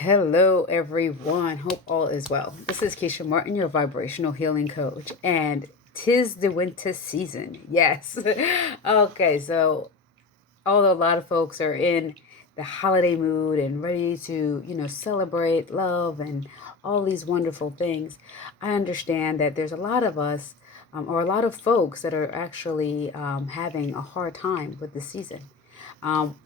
Hello, everyone. Hope all is well. This is Keisha Martin, your vibrational healing coach, and tis the winter season. Yes. Okay, so although a lot of folks are in the holiday mood and ready to, celebrate love and all these wonderful things, I understand that there's a lot of us, or a lot of folks that are actually having a hard time with the season. Um,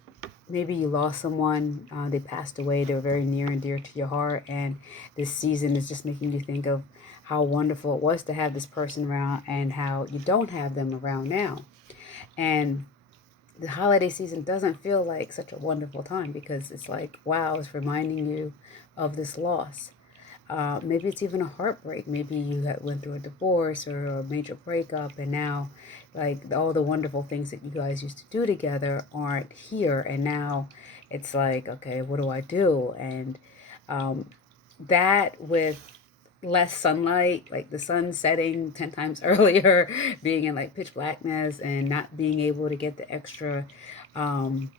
Maybe you lost someone, they passed away, they were very near and dear to your heart, and this season is just making you think of how wonderful it was to have this person around and how you don't have them around now. And the holiday season doesn't feel like such a wonderful time because it's like, wow, it's reminding you of this loss. Maybe it's even a heartbreak. Maybe you went through a divorce or a major breakup, and now, like, all the wonderful things that you guys used to do together aren't here. And now it's like, okay, what do I do? And um, that with less sunlight, like the sun setting 10 times earlier, being in like pitch blackness, and not being able to get the extra. Um,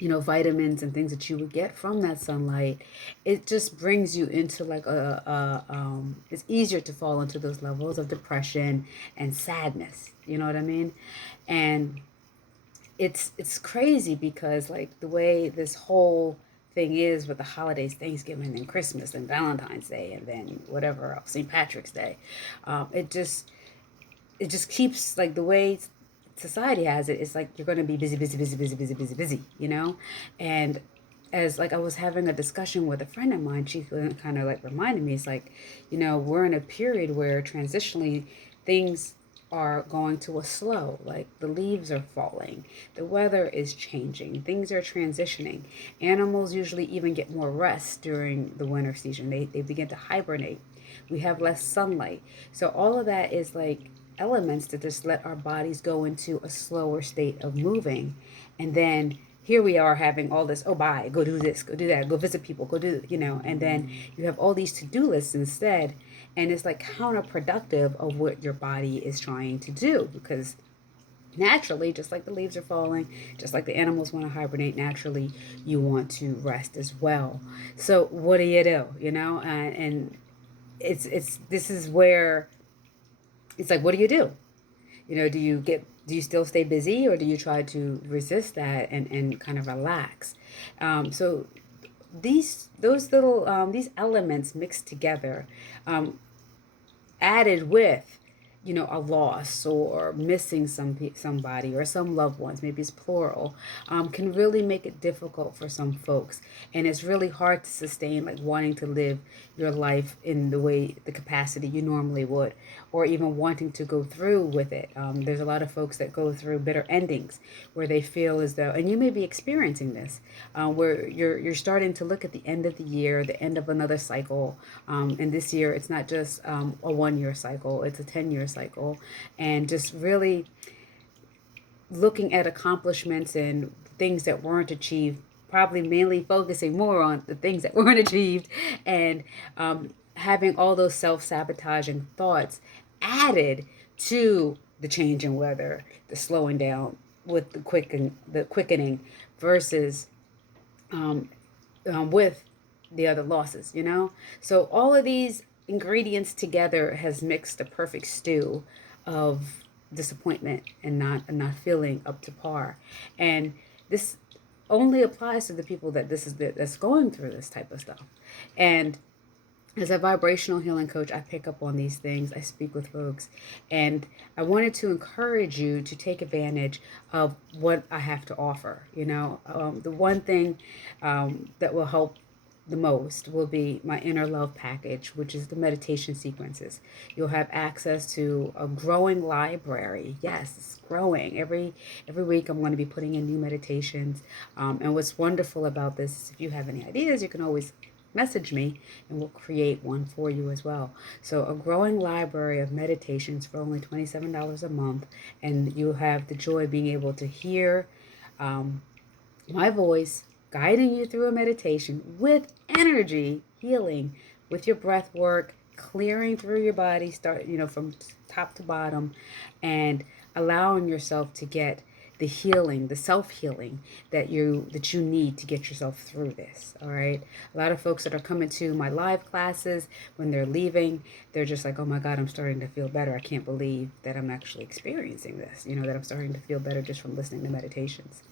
Vitamins and things that you would get from that sunlight, it just brings you into like it's easier to fall into those levels of depression and sadness. You know what I mean? And it's crazy because like the way this whole thing is with the holidays, Thanksgiving and Christmas and Valentine's Day and then whatever else, St. Patrick's Day, it just keeps like the way society has it. It's like you're going to be busy, busy, busy, busy, busy, busy, busy, and as like I was having a discussion with a friend of mine, she kind of like reminded me, it's like, we're in a period where transitionally things are going to a slow, like the leaves are falling, the weather is changing, things are transitioning. Animals usually even get more rest during the winter season. They begin to hibernate. We have less sunlight. So all of that is like elements to just let our bodies go into a slower state of moving. And then here we are having all this, oh, bye, go do this, go do that, go visit people, go do, and then you have all these to-do lists instead. And it's like counterproductive of what your body is trying to do, because naturally, just like the leaves are falling, just like the animals want to hibernate, naturally you want to rest as well. So what do you do, and it's this is where it's like, what do you do? Do you still stay busy, or do you try to resist that and kind of relax? So these elements mixed together, um, added with, a loss or missing somebody or some loved ones, maybe it's plural, can really make it difficult for some folks. And it's really hard to sustain, like, wanting to live your life in the capacity you normally would, or even wanting to go through with it. There's a lot of folks that go through bitter endings where they feel as though, and you may be experiencing this, where you're starting to look at the end of the year, the end of another cycle. And this year, it's not just a 1 year cycle; it's a 10 year cycle, and just really looking at accomplishments and things that weren't achieved. Probably mainly focusing more on the things that weren't achieved, and having all those self-sabotaging thoughts added to the change in weather, the slowing down with the quickening versus um, with the other losses, So all of these ingredients together has mixed a perfect stew of disappointment and not feeling up to par. And this only applies to the people that's going through this type of stuff. And as a vibrational healing coach, I pick up on these things. I speak with folks, and I wanted to encourage you to take advantage of what I have to offer. The one thing that will help the most will be my inner love package, which is the meditation sequences. You'll have access to a growing library. Yes, it's growing. Every week I'm going to be putting in new meditations. And what's wonderful about this is, if you have any ideas, you can always message me and we'll create one for you as well. So a growing library of meditations for only $27 a month, and you have the joy of being able to hear um, my voice guiding you through a meditation with energy healing, with your breath work, clearing through your body, start from top to bottom, and allowing yourself to get the healing, the self-healing that you need to get yourself through this. All right. A lot of folks that are coming to my live classes, when they're leaving, they're just like, oh my God, I'm starting to feel better. I can't believe that I'm actually experiencing this, that I'm starting to feel better just from listening to meditations.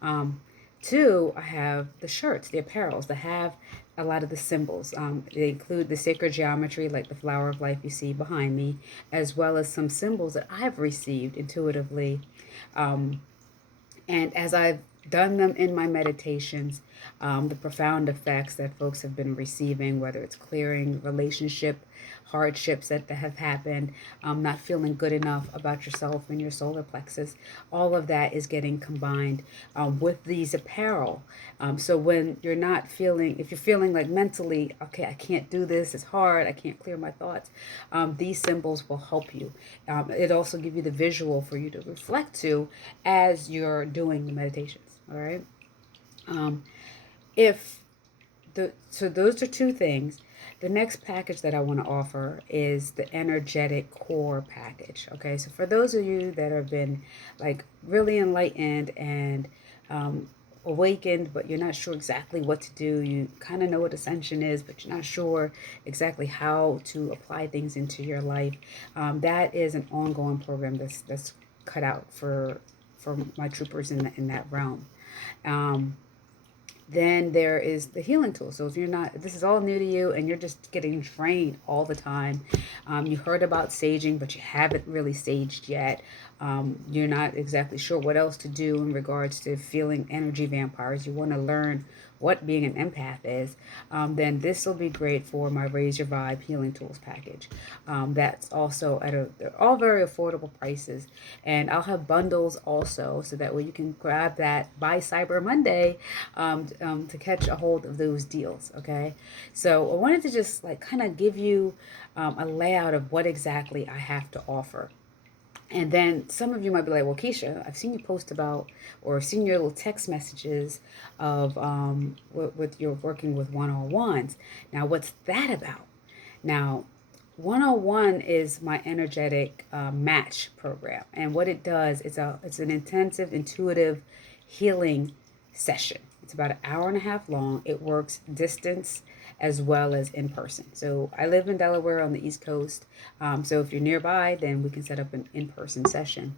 Um, Two, I have the shirts, the apparels that have a lot of the symbols. They include the sacred geometry, like the flower of life you see behind me, as well as some symbols that I've received intuitively. Um, and as I've done them in my meditations, the profound effects that folks have been receiving, whether it's clearing relationship hardships that have happened, not feeling good enough about yourself and your solar plexus, all of that is getting combined with these apparel. So when you're not feeling, if you're feeling like mentally, okay, I can't do this, it's hard, I can't clear my thoughts, these symbols will help you. It also give you the visual for you to reflect to as you're doing the meditations. All right. Um, if so those are two things. The next package that I want to offer is the energetic core package. Okay, so for those of you that have been like really enlightened and um, awakened, but you're not sure exactly what to do, you kind of know what ascension is, but you're not sure exactly how to apply things into your life. That is an ongoing program that's cut out for my troopers in that realm. Um, then there is the healing tool. So if you're not, this is all new to you and you're just getting trained all the time, you heard about saging, but you haven't really saged yet. You're not exactly sure what else to do in regards to feeling energy vampires. You want to learn what being an empath is, then this will be great for my Raise Your Vibe Healing Tools package. That's also they're all very affordable prices. And I'll have bundles also, so that way you can grab that by Cyber Monday to catch a hold of those deals, okay? So I wanted to just like kind of give you a layout of what exactly I have to offer. And then some of you might be like, well, Keisha, I've seen you post about or seen your little text messages of with you're working with one-on-ones. Now, what's that about? Now, 101 is my energetic match program. And what it does is it's an intensive, intuitive healing session. It's about an hour and a half long. It works distance as well as in person. So I live in Delaware on the East Coast. So if you're nearby, then we can set up an in-person session.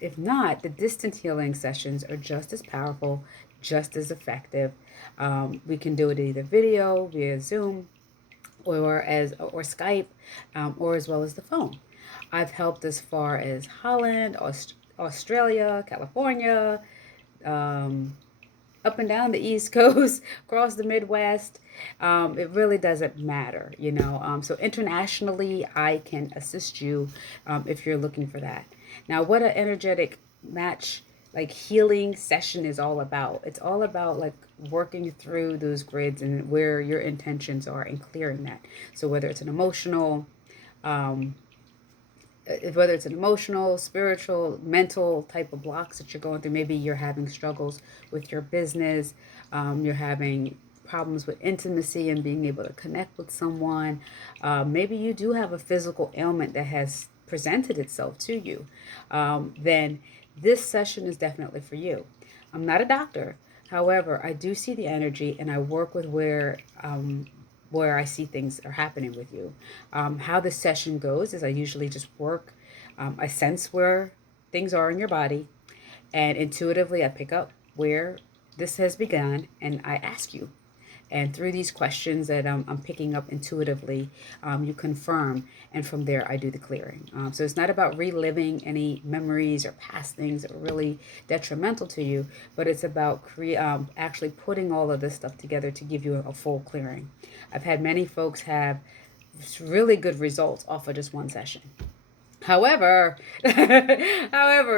If not, the distance healing sessions are just as powerful, just as effective. We can do it either video, via Zoom, or Skype, or as well as the phone. I've helped as far as Holland, Australia, California, um, up and down the East Coast, across the Midwest. It really doesn't matter. So internationally, I can assist you if you're looking for that. Now, what an energetic match, like healing session, is all about. It's all about like working through those grids and where your intentions are and clearing that. So whether it's an emotional, um, whether it's an emotional, spiritual, mental type of blocks that you're going through. Maybe you're having struggles with your business, you're having problems with intimacy and being able to connect with someone. Maybe you do have a physical ailment that has presented itself to you. Then this session is definitely for you. I'm not a doctor. However, I do see the energy and I work with where I see things are happening with you. How the session goes is I usually just work, I sense where things are in your body, and intuitively I pick up where this has begun and I ask you. And through these questions that I'm picking up intuitively, you confirm, and from there I do the clearing. So it's not about reliving any memories or past things that were really detrimental to you, but it's about actually putting all of this stuff together to give you a full clearing. I've had many folks have really good results off of just one session. However,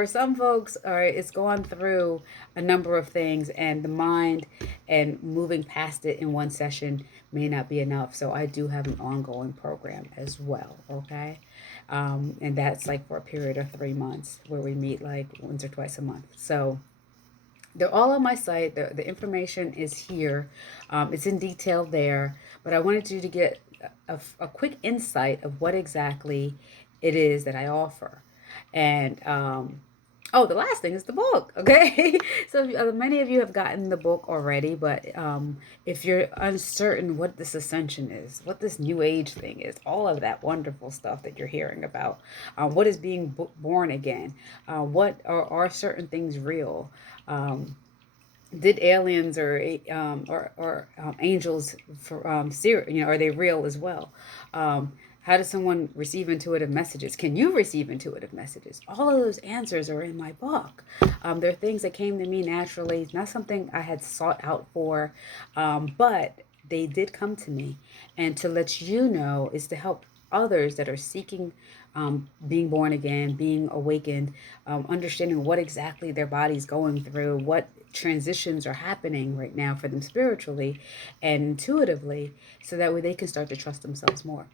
some folks are it's gone through a number of things, and the mind and moving past it in one session may not be enough. So I do have an ongoing program as well. Okay, and that's like for a period of 3 months where we meet like once or twice a month. So they're all on my site. The information is here. It's in detail there. But I wanted you to get a quick insight of what exactly it is that I offer. And Oh, the last thing is the book. Okay, so many of you have gotten the book already, but if you're uncertain what this ascension is, what this new age thing is, all of that wonderful stuff that you're hearing about, what is being born again, what are certain things real? Um, did aliens or angels for are they real as well? How does someone receive intuitive messages? Can you receive intuitive messages? All of those answers are in my book. They're things that came to me naturally. It's not something I had sought out for, but they did come to me. And to let you know is to help others that are seeking being born again, being awakened, understanding what exactly their body's going through, what transitions are happening right now for them spiritually and intuitively, so that way they can start to trust themselves more.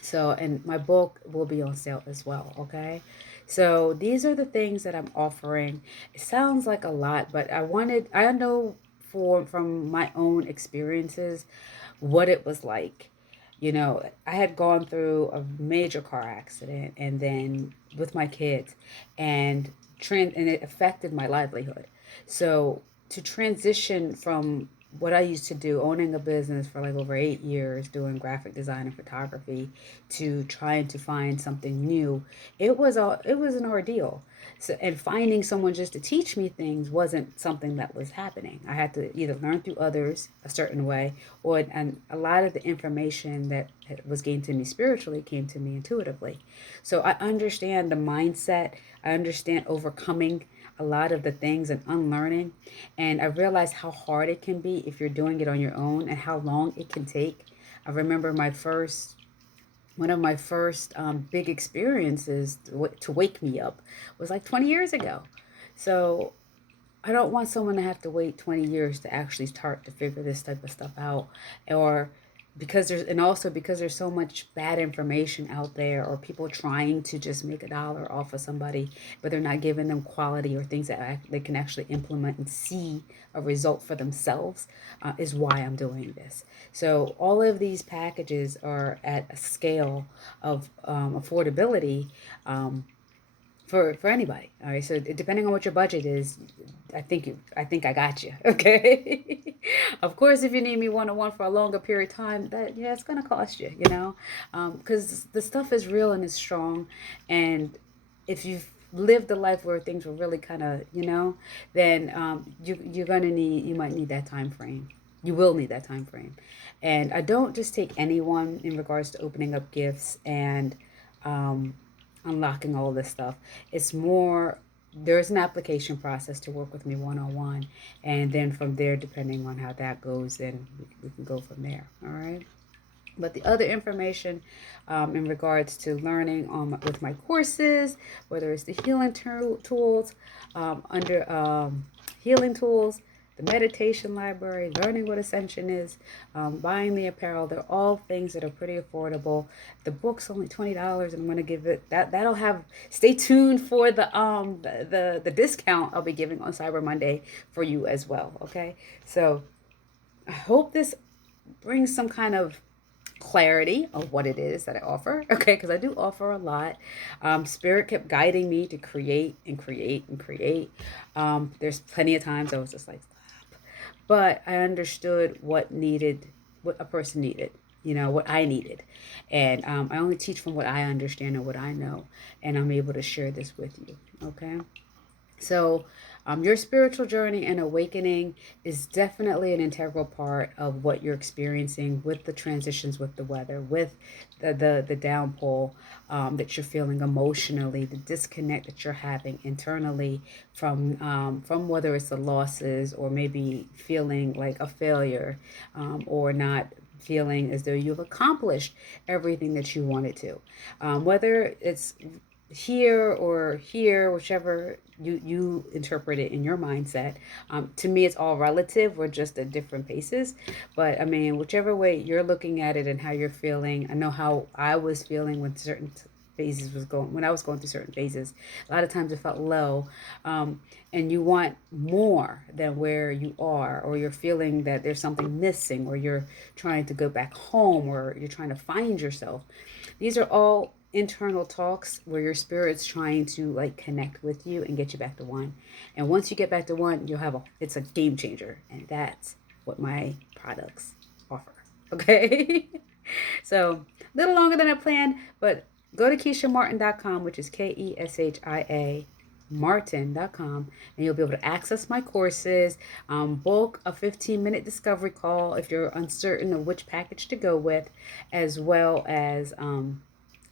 So, and my book will be on sale as well, okay? So, these are the things that I'm offering. It sounds like a lot, but I know from my own experiences what it was like. I had gone through a major car accident and then with my kids and and it affected my livelihood. So to transition from what I used to do, owning a business for like over 8 years, doing graphic design and photography, to trying to find something new, it was an ordeal. So, and finding someone just to teach me things wasn't something that was happening. I had to either learn through others a certain way, and a lot of the information that was gained to me spiritually came to me intuitively. So I understand the mindset. I understand overcoming a lot of the things and unlearning. And I realize how hard it can be if you're doing it on your own and how long it can take. I remember one of my first big experiences to wake me up was like 20 years ago. So I don't want someone to have to wait 20 years to actually start to figure this type of stuff out, or because there's so much bad information out there, or people trying to just make a dollar off of somebody, but they're not giving them quality or things that they can actually implement and see a result for themselves, is why I'm doing this. So all of these packages are at a scale of affordability, um, for anybody. All right. So depending on what your budget is, I think I got you. Okay. Of course, if you need me one on one for a longer period of time, that yeah, it's gonna cost you. Because the stuff is real and it's strong, and if you've lived a life where things were really kind of then you might need that time frame. You will need that time frame, and I don't just take anyone in regards to opening up gifts and um, unlocking all this stuff. It's more, there's an application process to work with me one on one, and then from there, depending on how that goes, then we can go from there. All right. But the other information in regards to learning with my courses, whether it's the healing tools, under healing tools, the meditation library, learning what ascension is, buying the apparel, they're all things that are pretty affordable. The book's only $20, and I'm going to give it that'll have, stay tuned for the discount I'll be giving on Cyber Monday for you as well. Okay, so I hope this brings some kind of clarity of what it is that I offer. Okay, because I do offer a lot. Spirit kept guiding me to create and create and create. There's plenty of times I was just like, stop. But I understood what a person needed. What I needed, and I only teach from what I understand and what I know, and I'm able to share this with you. Okay. So, your spiritual journey and awakening is definitely an integral part of what you're experiencing with the transitions, with the weather, with the downpour that you're feeling emotionally, the disconnect that you're having internally from whether it's the losses or maybe feeling like a failure, or not feeling as though you've accomplished everything that you wanted to. Whether it's here or here, whichever you interpret it in your mindset. To me, it's all relative. We're just at different paces. But I mean, whichever way you're looking at it and how you're feeling, I know how I was feeling when certain phases was going when I was going through certain phases. A lot of times it felt low, and you want more than where you are, or you're feeling that there's something missing, or you're trying to go back home, or you're trying to find yourself. These are all internal talks where your spirit's trying to like connect with you and get you back to one. And once you get back to one, you'll have it's a game changer. And that's what my products offer. Okay. So a little longer than I planned, but go to KeishaMartin.com, which is KESHIA Martin.com, and you'll be able to access my courses, book a 15-minute discovery call if you're uncertain of which package to go with, as well as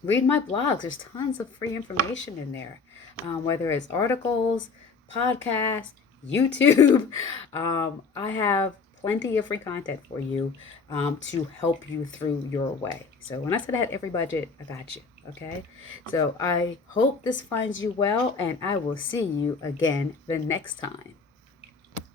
read my blogs. There's tons of free information in there, whether it's articles, podcasts, YouTube. I have plenty of free content for you to help you through your way. So when I said I had every budget, I got you. Okay. So I hope this finds you well, and I will see you again the next time.